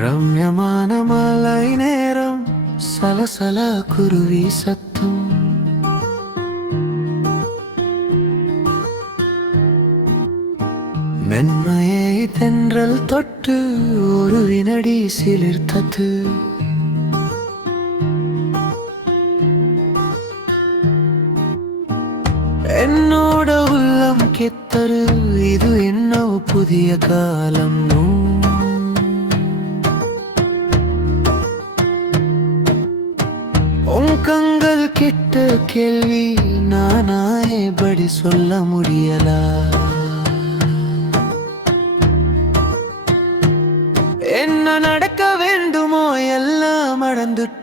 ரம்யமான மலை நேரம், சலசல குருவி சத்தம். மென்மையை தென்றல் தொட்டு ஒரு வினடி சிலிர்த்தது. என்னோட உள்ளம் கெத்தரு, இது என்னோ புதிய காலம். உங்கங்கள் கிட்ட கேள்வி நானே படி சொல்ல முடியல. என்ன நடக்க வேண்டுமோ எல்லாம் மறந்துட்டு